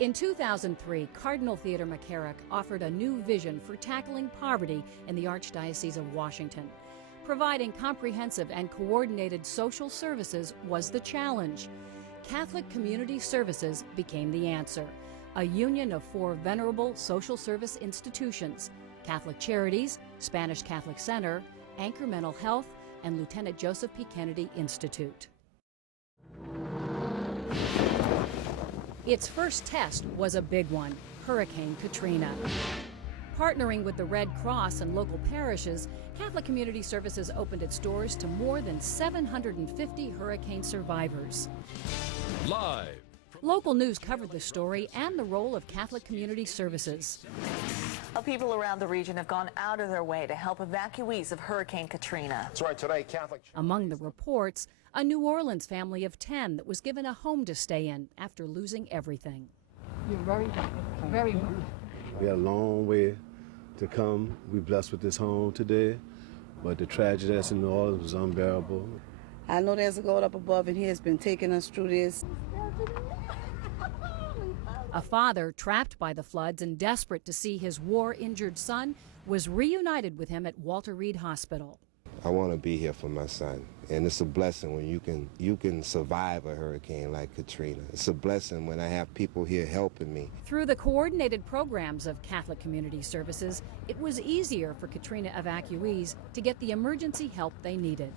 In 2003, Cardinal Theater McCarrick offered a new vision for tackling poverty in the Archdiocese of Washington. Providing comprehensive and coordinated social services was the challenge. Catholic Community Services became the answer, a union of 4 venerable social service institutions: Catholic Charities, Spanish Catholic Center, Anchor Mental Health, and Lieutenant Joseph P. Kennedy Institute. Its first test was a big one: Hurricane Katrina. Partnering with the Red Cross and local parishes, Catholic Community Services opened its doors to more than 750 hurricane survivors. Live. Local news covered the story and the role of Catholic Community Services. People around the region have gone out of their way to help evacuees of Hurricane Katrina. That's right, today Catholic... Among the reports, a New Orleans family of 10 that was given a home to stay in after losing everything. You're very welcome. We had a long way to come. We're blessed with this home today, but the tragedy that's in New Orleans was unbearable. I know there's a God up above, and He has been taking us through this. A father trapped by the floods and desperate to see his war-injured son was reunited with him at Walter Reed Hospital. I want to be here for my son, and it's a blessing when you can survive a hurricane like Katrina. It's a blessing when I have people here helping me. Through the coordinated programs of Catholic Community Services, it was easier for Katrina evacuees to get the emergency help they needed.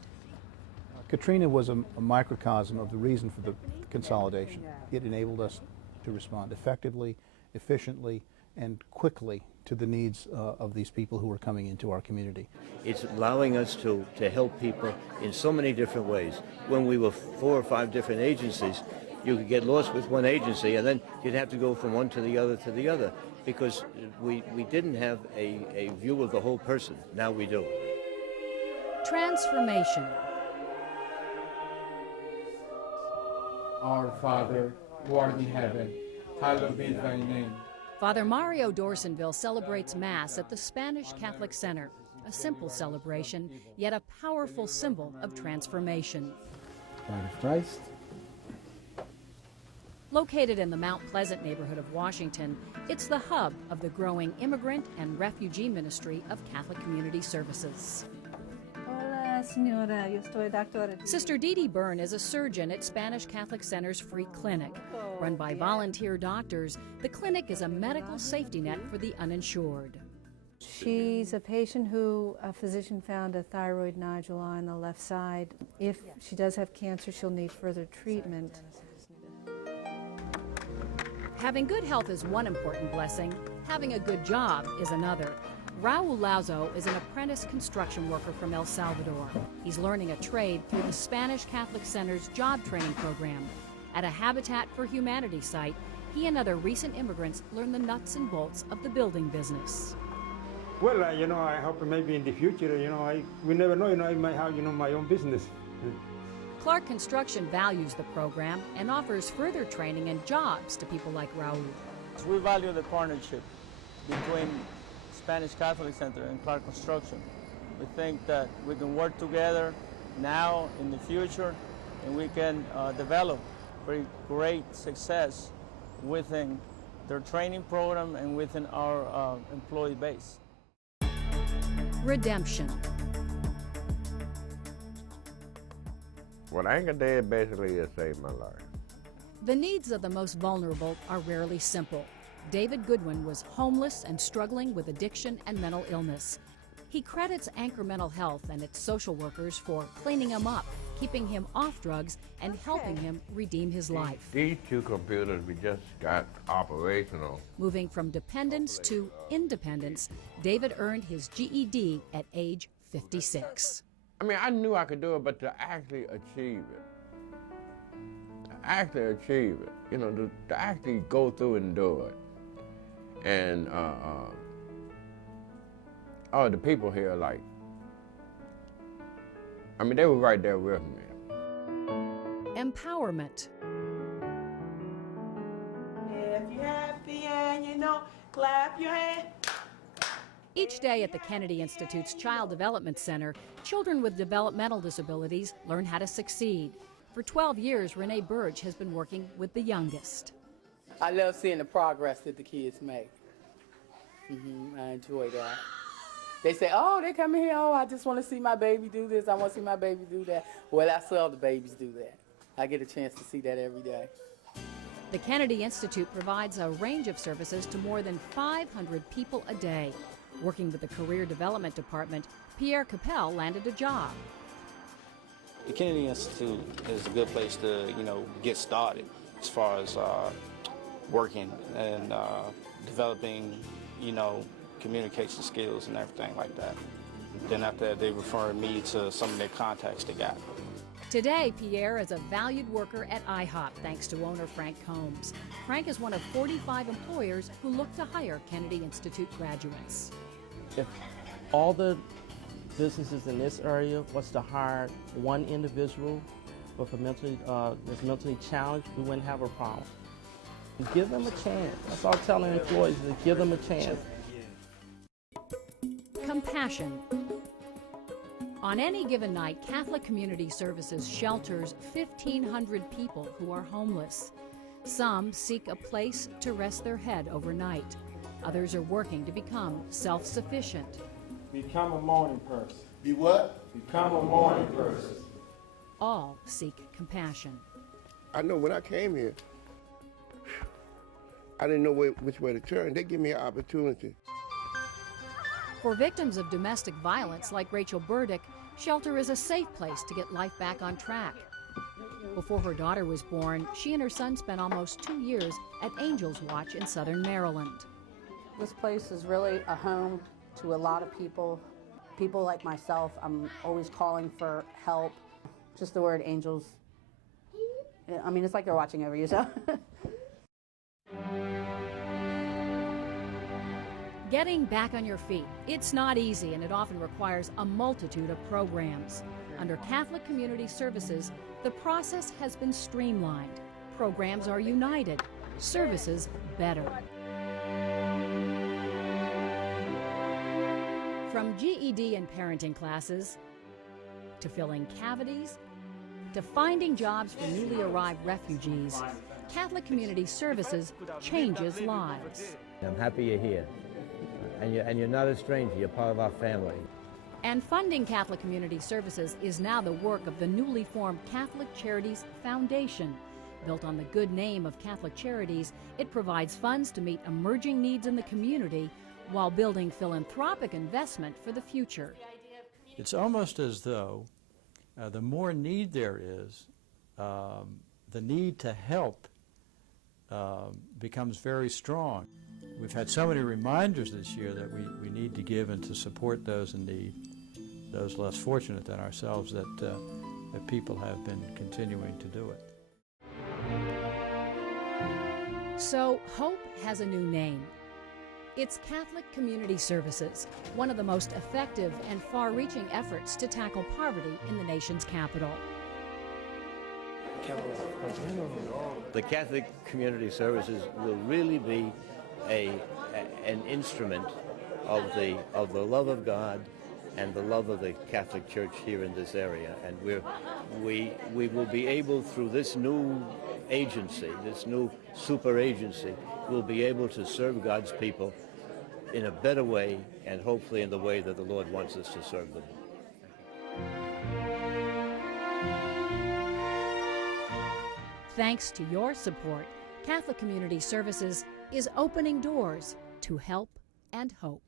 Katrina was a microcosm of the reason for the consolidation. It enabled us to respond effectively, efficiently, and quickly to the needs of these people who are coming into our community. It's allowing us to help people in so many different ways. When we were 4 or 5 different agencies, you could get lost with one agency and then you'd have to go from one to the other because we didn't have a view of the whole person. Now we do. Transformation. Our Father, who art in heaven, hallowed be thy name. Father Mario Dorsonville celebrates Mass at the Spanish Catholic Center, a simple celebration, yet a powerful symbol of transformation. Blood of Christ. Located in the Mount Pleasant neighborhood of Washington, it's the hub of the growing immigrant and refugee ministry of Catholic Community Services. Sister Dee Dee Byrne is a surgeon at Spanish Catholic Center's free clinic. Run by volunteer doctors, the clinic is a medical safety net for the uninsured. She's a patient who a physician found a thyroid nodule on the left side. If she does have cancer, she'll need further treatment. Having good health is one important blessing. Having a good job is another. Raul Lazo is an apprentice construction worker from El Salvador. He's learning a trade through the Spanish Catholic Center's job training program. At a Habitat for Humanity site, he and other recent immigrants learn the nuts and bolts of the building business. Well, I hope maybe in the future, we never know, I might have, my own business. Clark Construction values the program and offers further training and jobs to people like Raul. We value the partnership between Spanish Catholic Center and Clark Construction. We think that we can work together now, in the future, and we can develop very great success within their training program and within our employee base. Redemption. What Anchor did basically is save my life. The needs of the most vulnerable are rarely simple. David Goodwin was homeless and struggling with addiction and mental illness. He credits Anchor Mental Health and its social workers for cleaning him up, keeping him off drugs, and helping him redeem his life. These 2 computers we just got operational. Moving from dependence to independence, David earned his GED at age 56. I mean, I knew I could do it, but to actually achieve it, to actually go through and do it. And the people here, they were right there with me. Empowerment. If you're happy and clap your hand. Each day at the Kennedy Institute's Child Development Center, children with developmental disabilities learn how to succeed. For 12 years, Renee Burge has been working with the youngest. I love seeing the progress that the kids make. I enjoy that. They say, oh, they come in here, oh, I just want to see my baby do this, I want to see my baby do that. Well, I saw the babies do that. I get a chance to see that every day. The Kennedy Institute provides a range of services to more than 500 people a day. Working with the Career Development Department, Pierre Capel landed a job. The Kennedy Institute is a good place to, get started as far as working and developing, communication skills and everything like that. Then after that, they refer me to some of their contacts they got. Today, Pierre is a valued worker at IHOP, thanks to owner Frank Combs. Frank is one of 45 employers who look to hire Kennedy Institute graduates. If all the businesses in this area was to hire one individual with a that's mentally challenged, we wouldn't have a problem. Give them a chance. That's all I'm telling employees, is give them a chance. Compassion. On any given night, Catholic Community Services shelters 1,500 people who are homeless. Some seek a place to rest their head overnight. Others are working to become self-sufficient. Become a morning person. Be what? Become a morning person. All seek compassion. I know when I came here, I didn't know which way to turn. They give me an opportunity. For victims of domestic violence like Rachel Burdick, shelter is a safe place to get life back on track. Before her daughter was born, she and her son spent almost 2 years at Angels Watch in southern Maryland. This place is really a home to a lot of people. People like myself, I'm always calling for help. Just the word angels, I mean, it's like they're watching over you, so. Getting back on your feet, it's not easy, and it often requires a multitude of programs. Under Catholic Community Services, the process has been streamlined. Programs are united, services better. From GED and parenting classes, to filling cavities, to finding jobs for newly arrived refugees, Catholic Community Services changes lives. I'm happy you're here. And you're not a stranger, you're part of our family. And funding Catholic Community Services is now the work of the newly formed Catholic Charities Foundation. Built on the good name of Catholic Charities, it provides funds to meet emerging needs in the community while building philanthropic investment for the future. It's almost as though the more need there is, the need to help becomes very strong. We've had so many reminders this year that we need to give and to support those in need, those less fortunate than ourselves, that people have been continuing to do it. So hope has a new name. It's Catholic Community Services, one of the most effective and far-reaching efforts to tackle poverty in the nation's capital. The Catholic Community Services will really be an instrument of the love of God and the love of the Catholic Church here in this area, and we will be able, through this new agency, this new super agency, we'll be able to serve God's people in a better way, and hopefully in the way that the Lord wants us to serve them. Thanks to your support, Catholic Community Services is opening doors to help and hope.